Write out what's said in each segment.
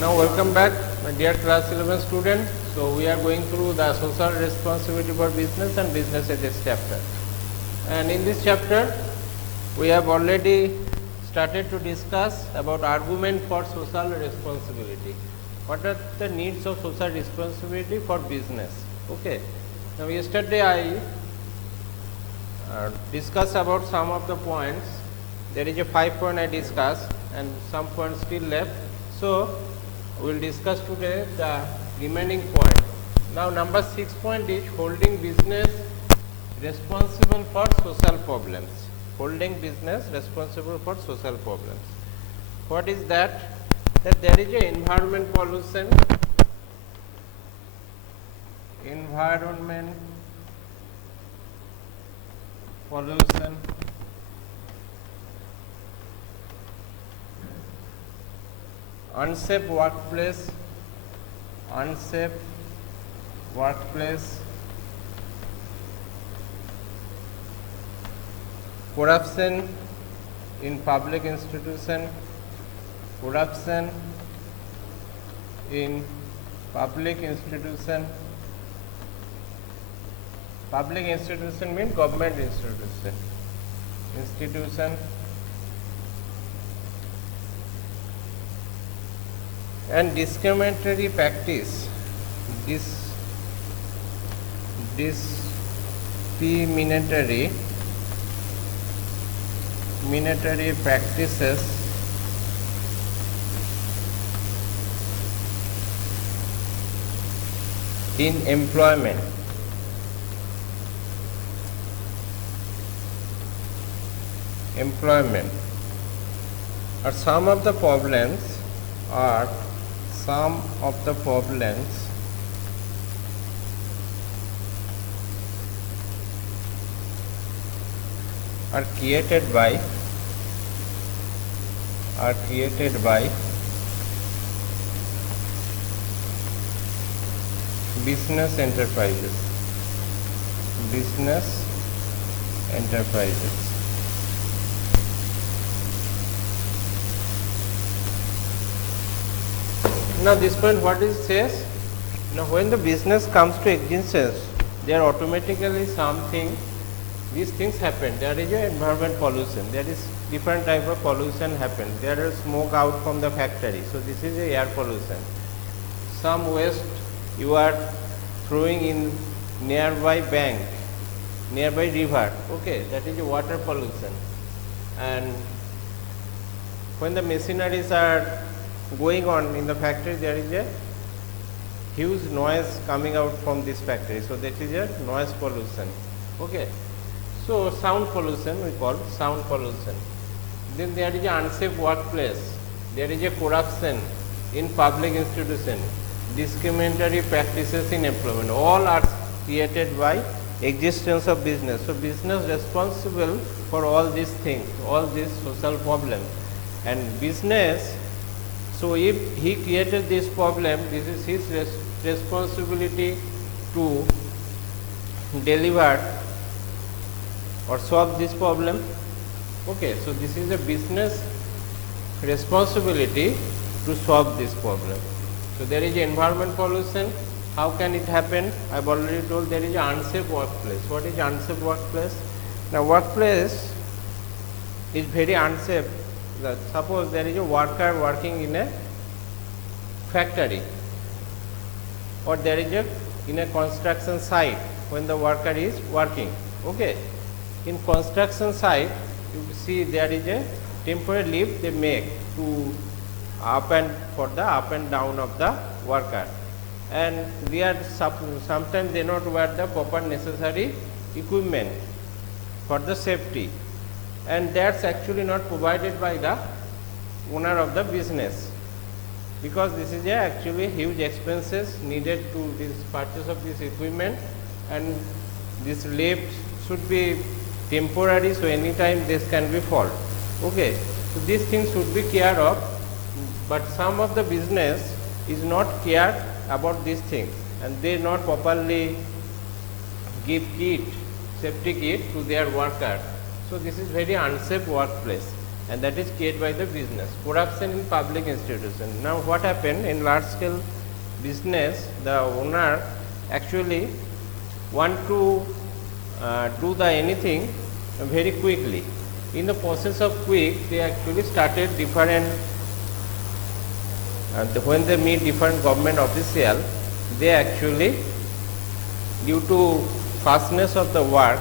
Now welcome back my dear class 11 student. So we are going through the social responsibility for business and business ethics chapter. And in this chapter we have already started to discuss about argument for social responsibility. What are the needs of social responsibility for business? Okay. Now yesterday I discussed about some of the points. There is a 5 point I discussed and some points still left. So we will discuss today the remaining point. Now number 6 point is holding business responsible for social problems. Holding business responsible for social problems. What is that? That there is a environment pollution, unsafe workplace, corruption in public institution, public institution means government institution, and discriminatory practice, discriminatory practices in employment. Are some of the problems are created by business enterprises. Now this point what it says? Now when the business comes to existence, there automatically these things happen. There is a environment pollution. There is different type of pollution happen. There is smoke out from the factory. So this is a air pollution. Some waste you are throwing in nearby bank, nearby river. Okay, that is a water pollution. And when the machineries are going on in the factory, there is a huge noise coming out from this factory. So that is a noise pollution. Okay. So sound pollution we call sound pollution. Then there is an unsafe workplace. There is a corruption in public institution, discriminatory practices in employment. All are created by existence of business. So business responsible for all these things, all these social problems. And business, so if he created this problem, this is his responsibility to deliver or solve this problem. Okay, so this is a business responsibility to solve this problem. So there is environment pollution. How can it happen? I have already told there is an unsafe workplace. What is unsafe workplace? Now workplace is very unsafe. Suppose there is a worker working in a factory, or there is in a construction site when the worker is working. Okay, in construction site you see there is a temporary lift they make to for the up and down of the worker, and they are sometimes they not wear the proper necessary equipment for the safety, and that's actually not provided by the owner of the business, because this is actually huge expenses needed to this purchase of this equipment, and this lift should be temporary, so anytime this can be fault. Okay, so these things should be cared of, but some of the business is not cared about these things, and they not properly give kit, safety kit to their worker. So this is very unsafe workplace, and that is created by the business. Corruption in public institution. Now what happened in large scale business, the owner actually want to do the anything very quickly. In the process of quick, they actually started different, when they meet different government official, they actually, due to fastness of the work,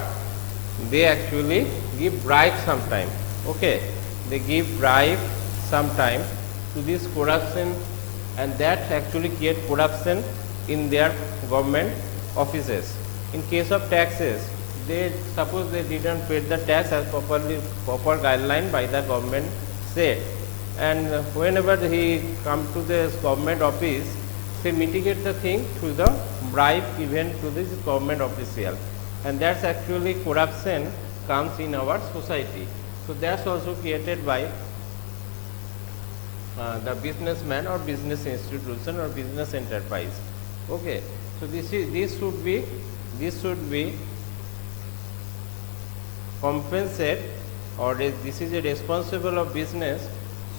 they actually give bribe sometime. Okay, they give bribe sometime to this corruption, and that actually create corruption in their government offices. In case of taxes, they suppose they didn't pay the tax as proper guideline by the government said, and whenever he come to this government office, they mitigate the thing through the bribe given to this government official, and that's actually corruption comes in our society. So that's also created by the businessman or business institution or business enterprise. Okay, so this should be compensate, or this is a responsible of business.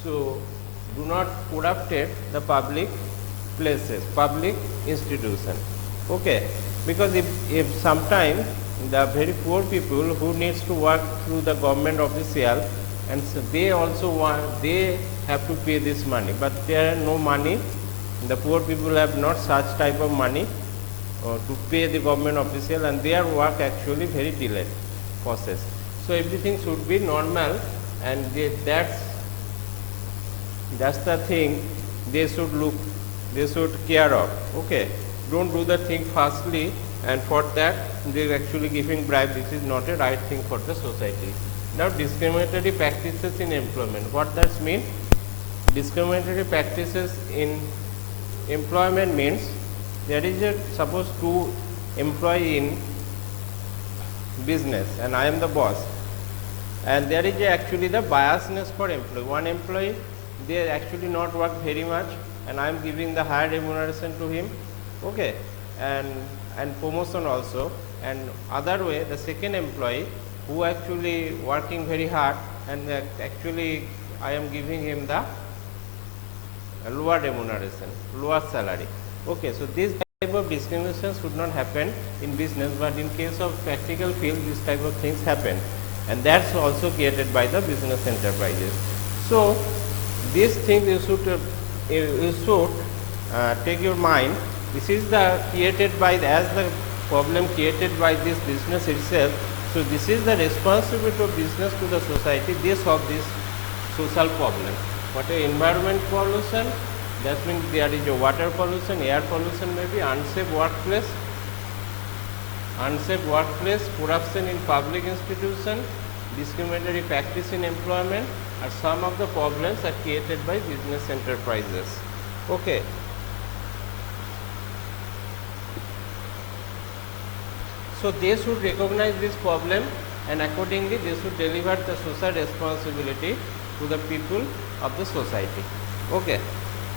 So do not corrupted the public places, public institution. Okay, because if sometime the very poor people who needs to work through the government official, and so they also want, they have to pay this money, but there are no money, the poor people have not such type of money to pay the government official, and their work actually very delayed process. So everything should be normal, and that's the thing they should look, they should care of. Okay, don't do the thing fastly, and for that they are actually giving bribe. This is not a right thing for the society. Now discriminatory practices in employment. What does mean? Discriminatory practices in employment means there is a suppose two employee in business, and I am the boss, and there is actually the biasness for employee. One employee, they actually not work very much, and I am giving the higher remuneration to him. Okay, and promotion also. And other way, the second employee who actually working very hard, and actually I am giving him the lower remuneration, lower salary. Okay, so this type of discrimination should not happen in business, but in case of practical field, this type of things happen, and that's also created by the business enterprises. So these things you should take your mind. This is the created by as the problem created by this business itself. So this is the responsibility of business to the society. They solve this social problem. What is environment pollution? That means there is a water pollution, air pollution, maybe unsafe workplace, corruption in public institution, discriminatory practice in employment are some of the problems are created by business enterprises. Okay. So they should recognize this problem, and accordingly they should deliver the social responsibility to the people of the society. Okay.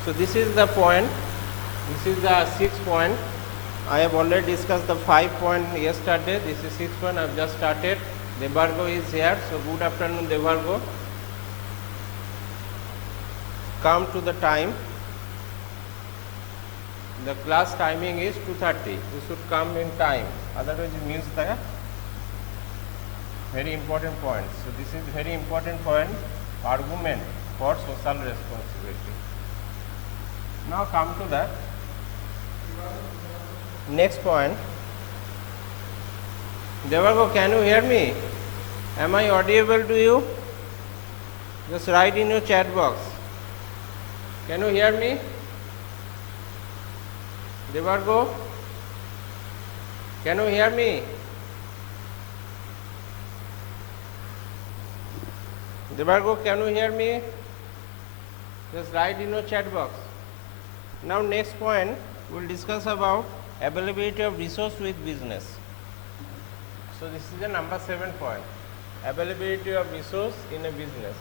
So this is the point. This is the 6th point. I have already discussed the 5 point yesterday. This is 6th one. I have just started. Debargo is here. So good afternoon, Debargo. Come to the time. The class timing is 2:30. You should come in time. Otherwise, it means the very important point. So this is very important point. Argument for social responsibility. Now come to the next point. Devargo, can you hear me? Am I audible to you? Just write in your chat box. Can you hear me? Devargo, can you hear me? Devargo, can you hear me? Just write in your chat box. Now next point, we will discuss about availability of resource with business. So this is the number 7 point, availability of resource in a business.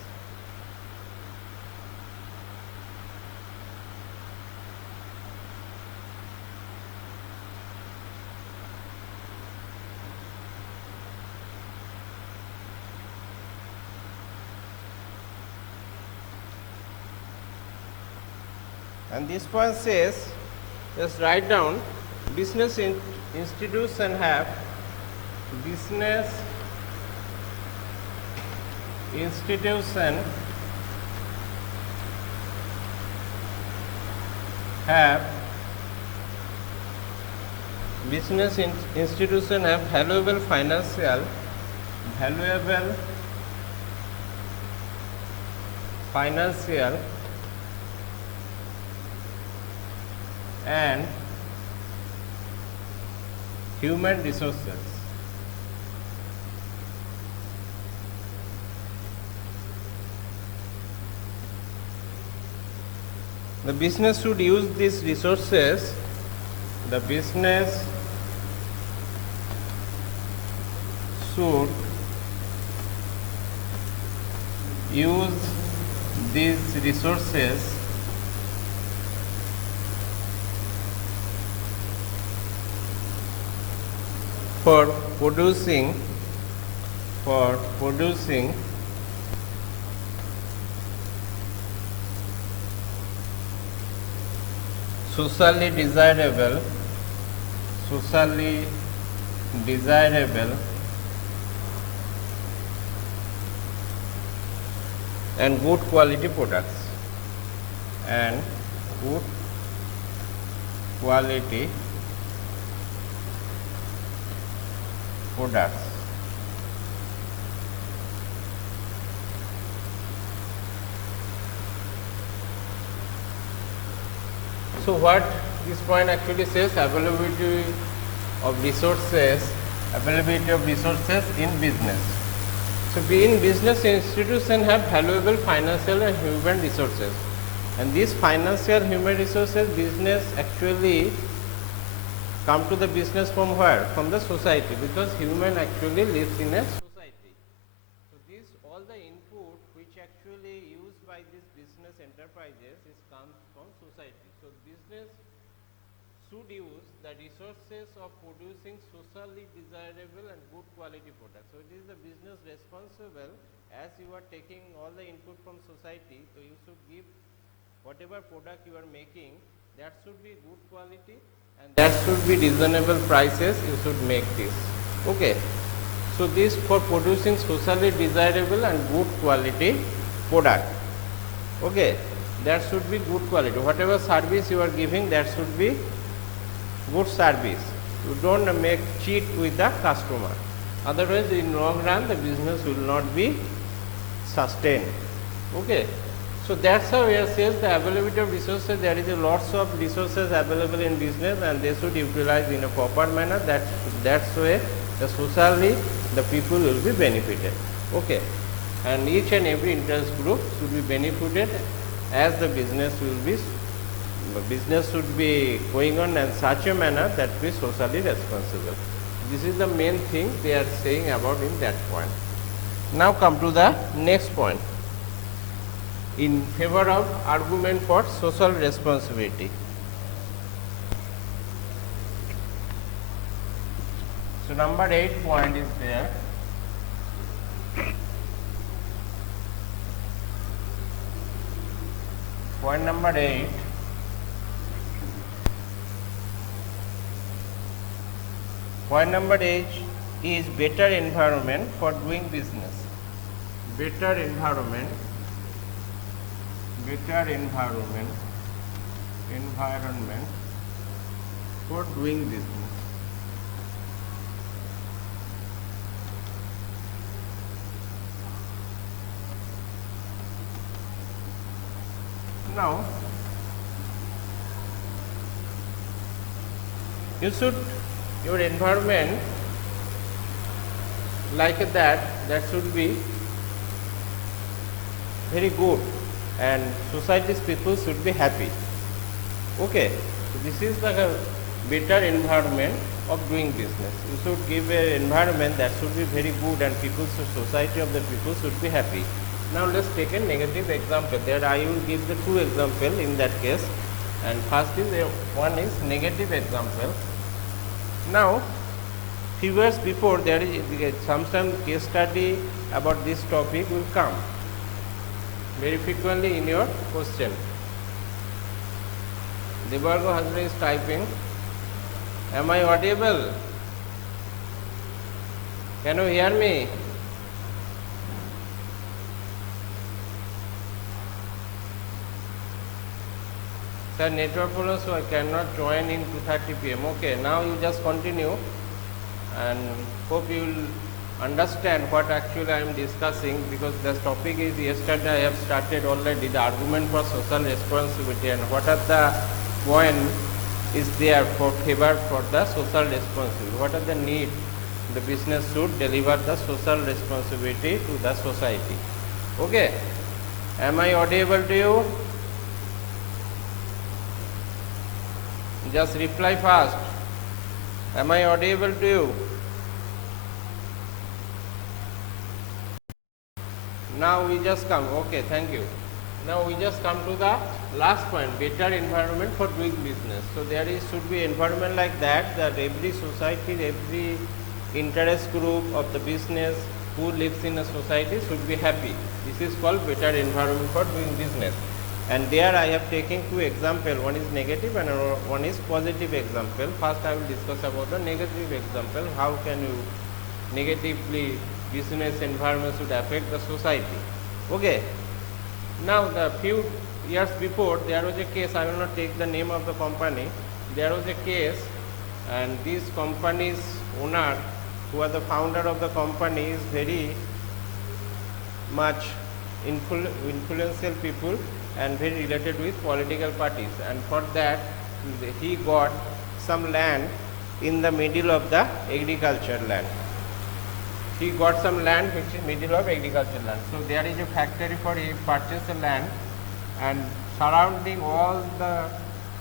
And this point says, just write down, business institution have business institution have valuable financial and human resources. The business should use these resources. The business should use these resources for producing socially desirable and good quality products So what this point actually says, availability of resources in business. So being business institution have valuable financial and human resources, and these financial human resources business actually come to the business from where? From the society, because human actually lives in a society. So these all the input which actually used by these business enterprises is comes from society. So business should use the resources of producing socially desirable and good quality products. So it is the business responsible, as you are taking all the input from society, so you should give whatever product you are making, that should be good quality and that should be reasonable prices, you should make this. Okay. So this for producing socially desirable and good quality product. Okay. That should be good quality. Whatever service you are giving, that should be good service. You don't make cheat with the customer. Otherwise, in long run, the business will not be sustained. Okay. So that's how here says the availability of resources. There is a lots of resources available in business, and they should utilize in a proper manner. That's way the socially the people will be benefited. Okay. And each and every interest group should be benefited, as the business should be going on in such a manner that be socially responsible. This is the main thing they are saying about in that point. Now come to the next point, in favor of argument for social responsibility. So number 8 point is there. Point number 8. Point number 8 is better environment for doing business. Better environment for doing business. Now, you should, your environment like that should be very good, and society's people should be happy. Okay, so this is the better environment of doing business. You should give an environment that should be very good, and society of the people should be happy. Now let's take a negative example. There I will give the 2 examples in that case, and first is one is negative example. Now, few years before, there is sometimes case study about this topic will come very frequently in your question. Debargo Hazare is typing. Am I audible? Can you hear me? Sir, network problem, so I cannot join in 2:30 p.m. Okay, now you just continue and hope you will understand what actually I am discussing, because the topic is, yesterday I have started already the argument for social responsibility and what are the point is there for favor for the social responsibility. What are the need the business should deliver the social responsibility to the society. Okay, am I audible to you? Just reply fast. Am I audible to you? Now we just come. Okay, thank you. Now we just come to the last point, better environment for doing business. So there is should be environment like that every society, every interest group of the business who lives in a society should be happy. This is called better environment for doing business. And there I have taken two examples, one is negative and one is positive example. First I will discuss about the negative example, how can you negatively business environment should affect the society. Okay. Now the few years before there was a case, I will not take the name of the company, there was a case and this company's owner, who was the founder of the company, is very much influential people and very related with political parties, and for that he got some land in the middle of the agriculture land. He got some land which is middle of agriculture land. So there is a factory for he purchased the land, and surrounding all the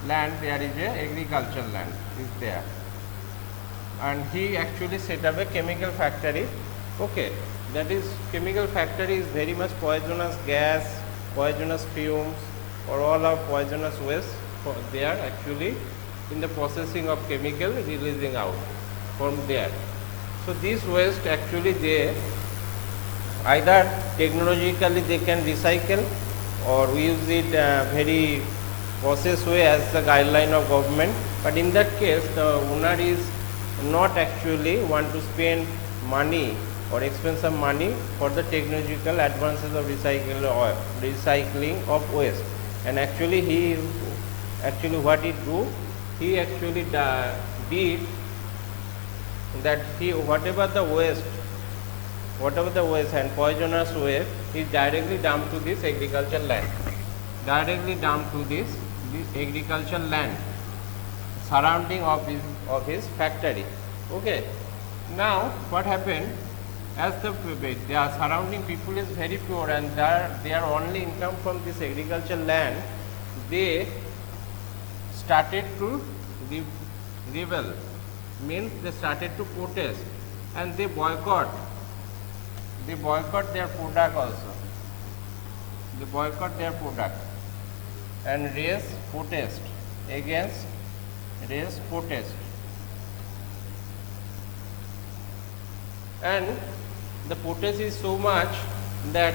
land there is a agriculture land is there. And he actually set up a chemical factory. Okay, that is chemical factory is very much poisonous gas, poisonous fumes, or all of poisonous waste. They are actually in the processing of chemical releasing out from there. So this waste actually they either technologically they can recycle or we use it very process way as the guideline of government. But in that case the owner is not actually want to spend money or expensive money for the technological advances of recycling of waste. And actually what he do, he actually did that he whatever the waste and poisonous waste is directly dumped to this agricultural land, agricultural land surrounding of his factory. Okay. Now what happened, as the surrounding people is very poor and their only income from this agricultural land, they started to rebel, means they started to protest and they boycott their product also. They boycott their product and raise protest. And the protest is so much that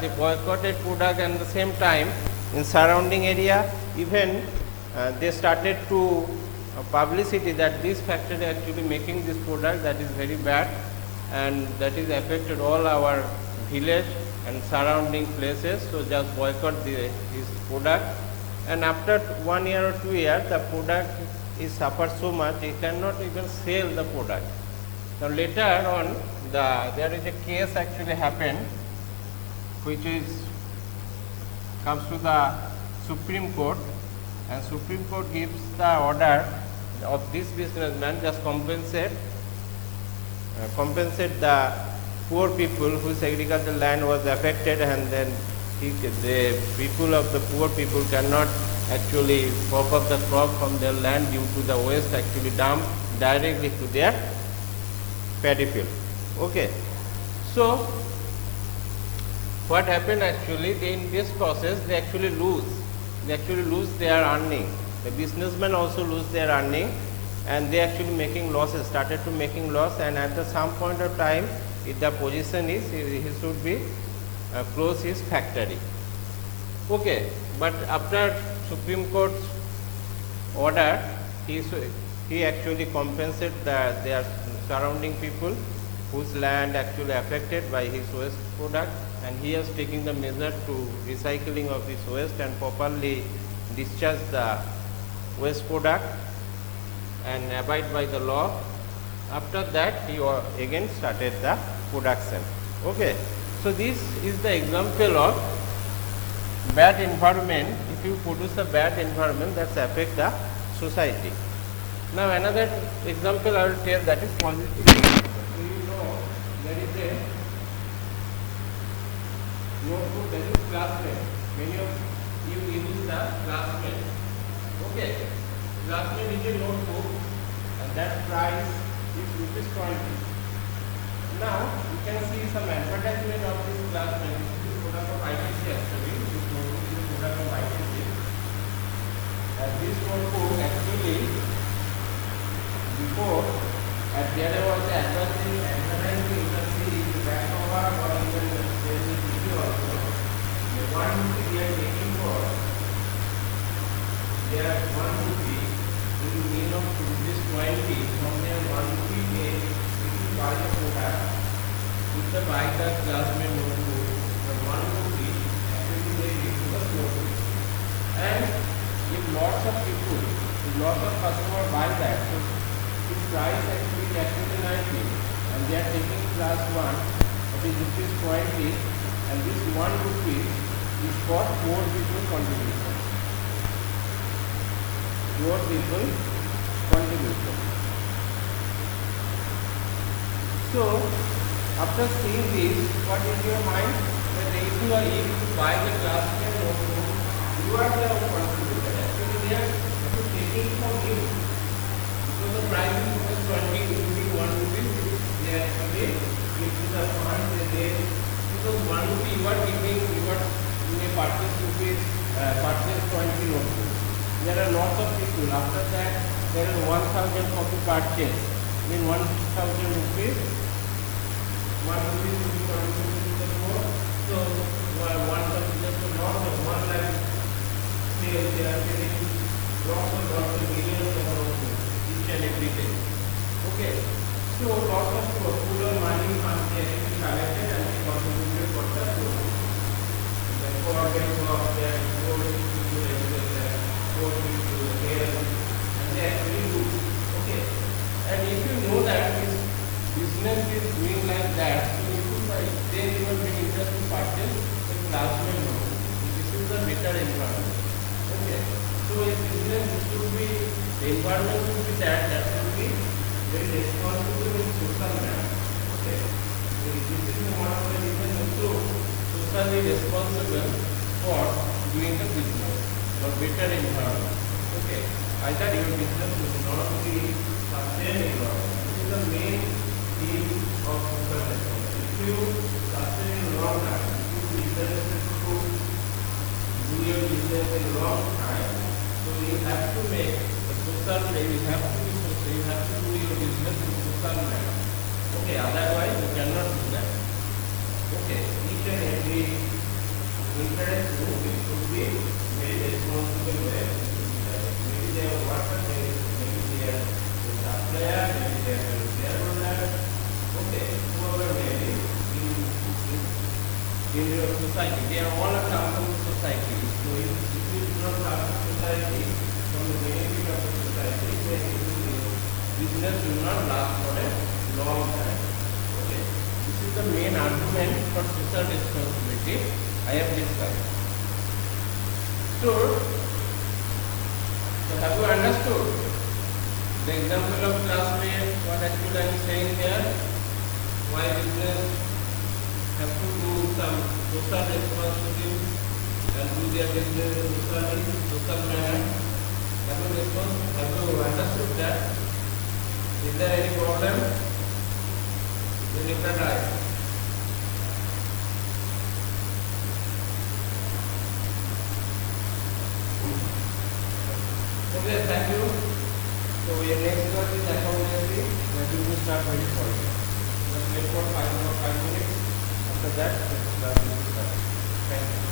they boycotted product, and at the same time in surrounding area even they started to publicity that this factory actually making this product that is very bad and that is affected all our village and surrounding places, so just boycott this product. And after 1 year or 2 years the product is suffered so much it cannot even sell the product. Now later on there is a case actually happened which comes to the Supreme Court, and Supreme Court gives the order of this businessman just compensate the poor people whose agricultural land was affected, and then the people of the poor people cannot actually crop up the crop from their land due to the waste actually dumped directly to their paddy field. Okay. So what happened actually, in this process they actually lose their earning. The businessmen also lose their earning and they actually making losses, started to making loss, and at some point of time if the position is he should be close his factory. Okay, but after Supreme Court order, he actually compensates their surrounding people whose land actually affected by his waste product, and he is taking the measure to recycling of this waste and properly discharge the waste product and abide by the law. After that, he again started the production. Okay. So this is the example of bad environment. If you produce a bad environment, that affect the society. Now another example I will tell, that is positive. So you know there is a notebook, that is classmate. Many of you use the classmate. Okay, classmate is a notebook and that price is ₹20. Now you can see some advertisement of this classmate. This is product of ITC actually. This notebook is a product of ITC. And this notebook actually, before, and there was advertising, you can see the back cover, or even there is a video also. The one we are taking for, there are 1 rupee in the mean of ₹20. From there 1 rupee gain, if you buy the product, if you buy the classmate notebook, the 1 rupee actually they give to the store. And if lots of people, if lots of customers buy that, so its price actually is actually 90, and they are taking class 1, that is ₹20, and this 1 rupee is for 4 people contribution. 4 people contribution. So after seeing this, what is your mind? That if you buy the classmate notebook, you are the contributor. Actually they are taking from you. So the price is 20 rupee, 1 rupee. They actually give to the fund. Because 1 rupee you are giving, you may purchase purchase 20 notebooks. There are lots of people. After that, there is 1,000 copy purchase. Mean 1,000 rupees. 1 rupee to be contributed to the store. So 1,000 just a lot of 1 lakh sales. They are selling lots of millions of notebooks each and every day. Okay. So lots of popular money funds can be collected and contributed for the store. The government of their and they actually do. Okay. And if you know that this business is doing like that, so you could then you will be interested to purchase a classmate notebook. This is the better environment. Okay. So in business, this should be, the environment should be that should be very responsible in social manner. Okay. So this is one of the reasons also socially responsible for doing the business. For better environment. Okay. Either your business will not be sustainable. This is the main theme of social responsibility. If you sustain in long time, if you interested to do your business in long time, so you have to make a social way, you have to be social, you have to do your business in social manner. Okay, otherwise you cannot do that. Okay, each and every interest group should be very responsible way. Maybe they are workers, maybe they are the supplier, maybe they are the shareholder. Okay, whoever may be in your society, they are all a part of the society. So if you do not come to society, from the benefit of the society, then business will not last for a long time. Okay, this is the main argument for social responsibility I have discussed. So have you understood the example of classmate, what actually I am saying here? Why business have to do some social responsibility and do their business in social manner? Have you understood that? Is there any problem? Then you can write. Okay, thank you. So your next class is accountancy. That will start very shortly. Just wait for 5 minutes. After that, the class will start. Thank you.